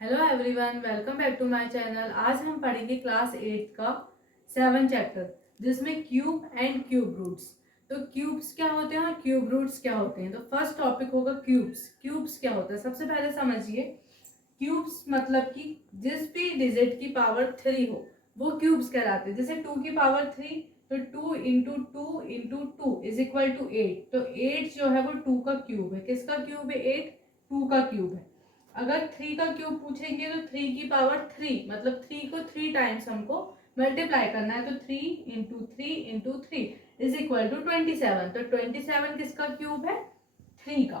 Hello everyone, welcome back to my channel. आज हम पढ़ेंगे क्लास 8 का 7 चैप्टर, जिसमें क्यूब एंड क्यूब रूट्स। तो क्यूब्स क्या होते हैं और क्यूब रूट्स क्या होते हैं। तो फर्स्ट टॉपिक होगा क्यूब्स। क्यूब्स क्या होता है, सबसे पहले समझिए। क्यूब्स मतलब कि जिस भी डिजिट की पावर 3 हो वो क्यूब्स कहलाते हैं। जैसे 2 की पावर 3, तो 2 into two into two is equal to 8। तो 8 जो है वो 2 का क्यूब है। किसका क्यूब है? 8 2 का क्यूब है। अगर 3 का क्यूब पूछेंगे तो 3 की पावर 3, मतलब 3 को 3 टाइम्स हमको मल्टीप्लाई करना है। तो 3 into three into three is equal to 27। तो 27 किसका क्यूब है? 3 का।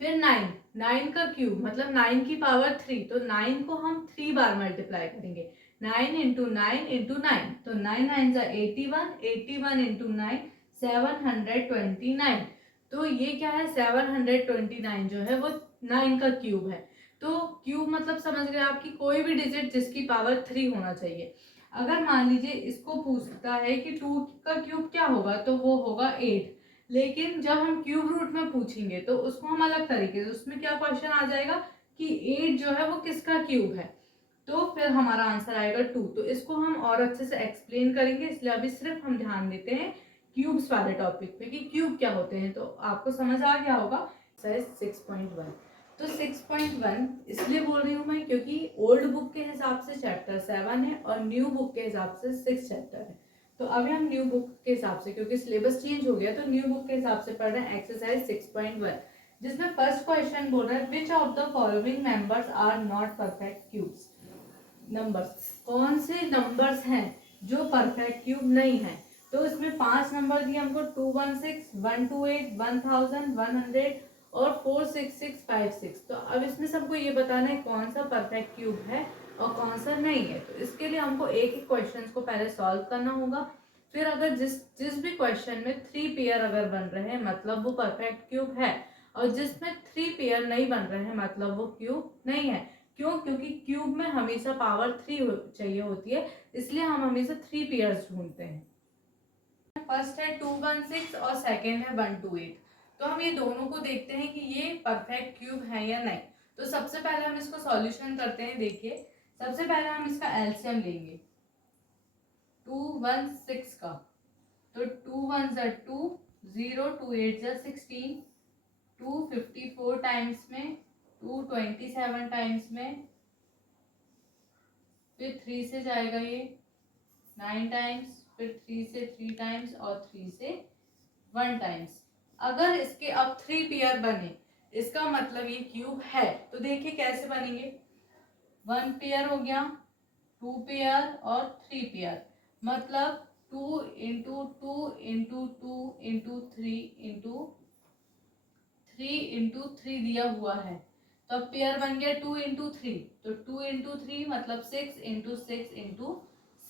फिर 9, 9 का क्यूब मतलब 9 की पावर 3, तो 9 को हम 3 बार मल्टीप्लाई करेंगे। 9 इंटू नाइन इंटू नाइन, तो 9 9 जा 81, 81 इंटू नाइन 729। तो ये क्या है? 729 जो है वो 9 का क्यूब है। तो क्यूब मतलब समझ गए आपकी कोई भी डिजिट जिसकी पावर 3 होना चाहिए। अगर मान लीजिए इसको पूछता है कि 2 का क्यूब क्या होगा, तो वो होगा 8। लेकिन जब हम क्यूब रूट में पूछेंगे तो उसको हम अलग तरीके से, उसमें क्या क्वेश्चन आ जाएगा कि 8 जो है वो किसका क्यूब है। तो फिर हमारा आंसर आएगा 2। तो इसको हम और अच्छे से एक्सप्लेन करेंगे, इसलिए अभी सिर्फ हम ध्यान देते हैं क्यूब्स वाले टॉपिक पे कि क्यूब क्या होते हैं। तो आपको समझ आ गया होगा। 6.1। तो 6.1 इसलिए बोल रही हूँ मैं क्योंकि ओल्ड बुक के हिसाब से चैप्टर 7 है और न्यू बुक के हिसाब से 6 चैप्टर है। तो अभी हम न्यू बुक के हिसाब से, क्योंकि सिलेबस चेंज हो गया, तो न्यू बुक के हिसाब से पढ़ रहे हैं एक्सरसाइज 6.1, जिसमें फर्स्ट क्वेश्चन बोल रहा है which of the following members are not perfect cubes. Numbers, कौन से नंबर्स हैं जो परफेक्ट क्यूब नहीं है। तो इसमें 5 नंबर दिए हमको, 216, 128, 1000, 100 और 46656। तो अब इसमें सबको ये बताना है कौन सा परफेक्ट क्यूब है और कौन सा नहीं है। तो इसके लिए हमको एक एक क्वेश्चन को पहले सॉल्व करना होगा। फिर अगर जिस जिस भी क्वेश्चन में 3 पेयर अगर बन रहे हैं मतलब वो परफेक्ट क्यूब है, और जिसमें 3 पेयर नहीं बन रहे हैं मतलब वो क्यूब नहीं है। क्यों? क्योंकि क्यूब में हमेशा पावर 3 चाहिए होती है, इसलिए हम हमेशा 3 पेयर्स ढूंढते हैं। फर्स्ट है 216 और सेकेंड है 128। तो हम ये दोनों को देखते हैं कि ये परफेक्ट क्यूब है या नहीं। तो सबसे पहले हम इसको सॉल्यूशन करते हैं। देखिए, सबसे पहले हम इसका एलसीएम लेंगे 216 का। तो 2 1 जा 2, 0 2 8 जा 16, 254 टाइम्स में, 227 टाइम्स में, फिर 3 से जाएगा ये 9 टाइम्स, फिर 3 से 3 टाइम्स और 3 से 1 टाइम्स। अगर इसके अब 3 पेयर बने इसका मतलब ये क्यूब है। तो देखिए कैसे बनेंगे। 1 पेयर हो गया, 2 पेयर और 3 पेयर, मतलब 2 into two into two into three into 3 दिया हुआ है। तो अब पेयर बन गया 2 इंटू थ्री। तो 2 इंटू थ्री मतलब 6 into six into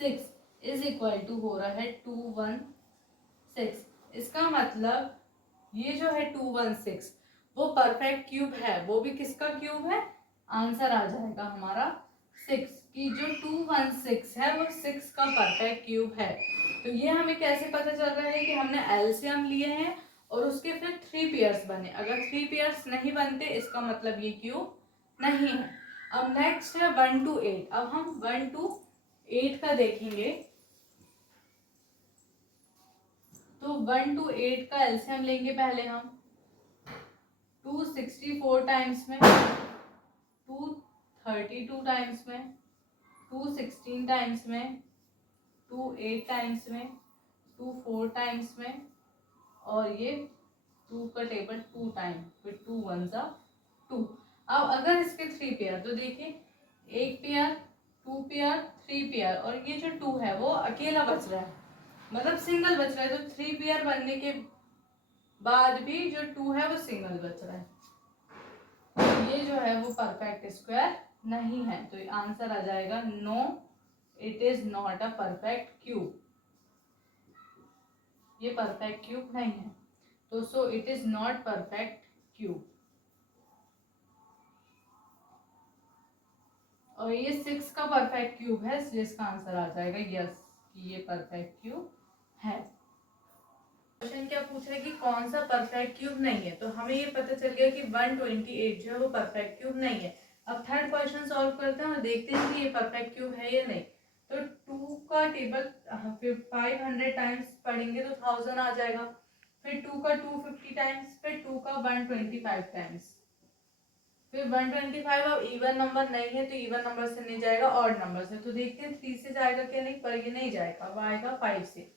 six is equal to हो रहा है 216। इसका मतलब ये जो है 216 वो परफेक्ट क्यूब है। वो भी किसका क्यूब है? आंसर आ जाएगा हमारा 6 की जो 216 है वो 6 का परफेक्ट क्यूब है। तो ये हमें कैसे पता चल रहा है कि हमने एलसीएम लिए हैं और उसके फिर 3 पेयर्स बने। अगर 3 पेयर्स नहीं बनते इसका मतलब ये क्यूब नहीं है। अब नेक्स्ट है 1 to 8। अब हम 1 to 8 का देखेंगे। तो 1 to 8 का एलसीएम लेंगे पहले हम। 264 टाइम्स में, 232 टाइम्स में, 216 टाइम्स में, 28 टाइम्स में, 24 टाइम्स में, और ये 2 का टेबल 2 टाइम, फिर 2 1 जा 2। अब अगर इसके 3 पेयर, तो देखिए एक पेयर, 2 पेयर, 3 पेयर, और ये जो 2 है वो अकेला बच रहा है, मतलब सिंगल बच रहा है। तो 3 पेयर बनने के बाद भी जो 2 है वो सिंगल बच रहा है। ये जो है वो परफेक्ट स्क्वायर नहीं है। तो आंसर आ जाएगा no, it is not a perfect cube. ये परफेक्ट क्यूब नहीं है। तो so it is not perfect cube. और ये 6 का परफेक्ट क्यूब है, इसलिए इसका आंसर आ जाएगा यस कि ये परफेक्ट क्यूब है। क्वेश्चन क्या पूछ रहे हैं कि कौन सा परफेक्ट क्यूब नहीं है। तो हमें ये पता चल गया कि 128 जो है वो परफेक्ट क्यूब नहीं है। अब थर्ड क्वेश्चन सॉल्व करते हैं और देखते हैं कि ये परफेक्ट क्यूब है या नहीं। तो 2 का टेबल 500 टाइम्स पढ़ेंगे तो 1000 आ जाएगा, फिर 2 का 250 टाइम्स, फिर 2 का 125 टाइम्स, फिर 125। अब इवन नंबर नहीं है तो इवन नंबर से नहीं जाएगा, ऑड नंबर से। तो देखते हैं 3 से जाएगा क्या, नहीं, पर ये नहीं जाएगा, अब आएगा 5 से।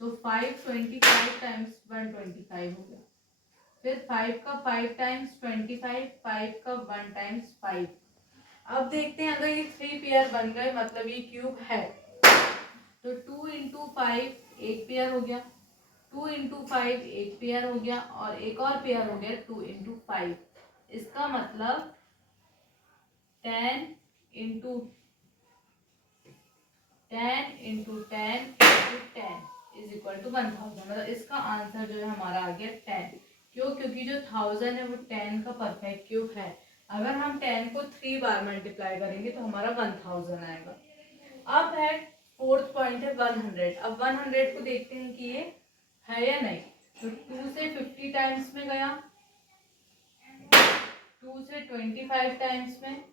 तो 525 टाइम्स 125 हो गया, फिर 5 का 5 टाइम्स 25, 5 का 1 टाइम्स 5। अब देखते हैं अगर ये 3 पेयर बन गए मतलब ये क्यूब है। तो 2 इंटू 5 एक पेयर हो गया, 2 इंटू 5 एक पेयर हो गया, और एक और पेयर हो गया 2 इंटू 5। इसका मतलब 10 into 10 into 10 into 10 is equal to 1000। मतलब इसका आंसर जो है हमारा आ गया 10। क्यों? क्योंकि जो 1000 है वो 10 का परफेक्ट क्यूब है। अगर हम 10 को 3 बार मल्टीप्लाई करेंगे तो हमारा 1000 आएगा। अब है फोर्थ पॉइंट है 100। अब 100 को देखते हैं कि ये है या नहीं। तो 2 से 50 टाइम्स में गया, 2 से 25 टाइम्स में,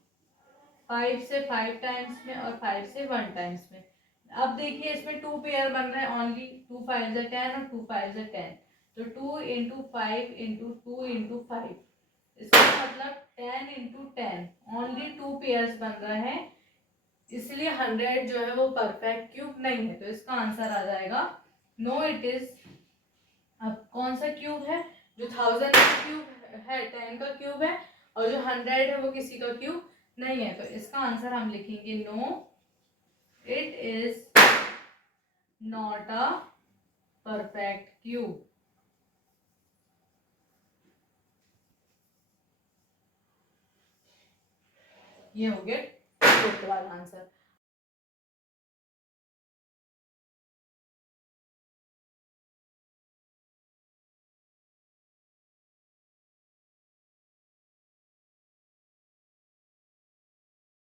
5 से 5 टाइम्स में, और 5 से 1 टाइम्स में। अब देखिए इसमें 2 पेयर बन रहे हैं ओनली, 2 5 जा 10 और 2 5 जा 10। तो 2 इंटू 5 इंटू 2 इंटू 5, इसका मतलब 10 इंटू 10, ओनली 2 पेयर्स बन रहे हैं, इसलिए 100 जो है वो परफेक्ट क्यूब नहीं है। तो इसका आंसर आ जाएगा नो इट इज। अब कौन सा क्यूब है? जो 1000 का क्यूब है 10 का क्यूब है, और जो 100 है वो किसी का क्यूब नहीं है। तो इसका आंसर हम लिखेंगे no it is not a perfect cube. ये हो गया फोर्थ वाला आंसर।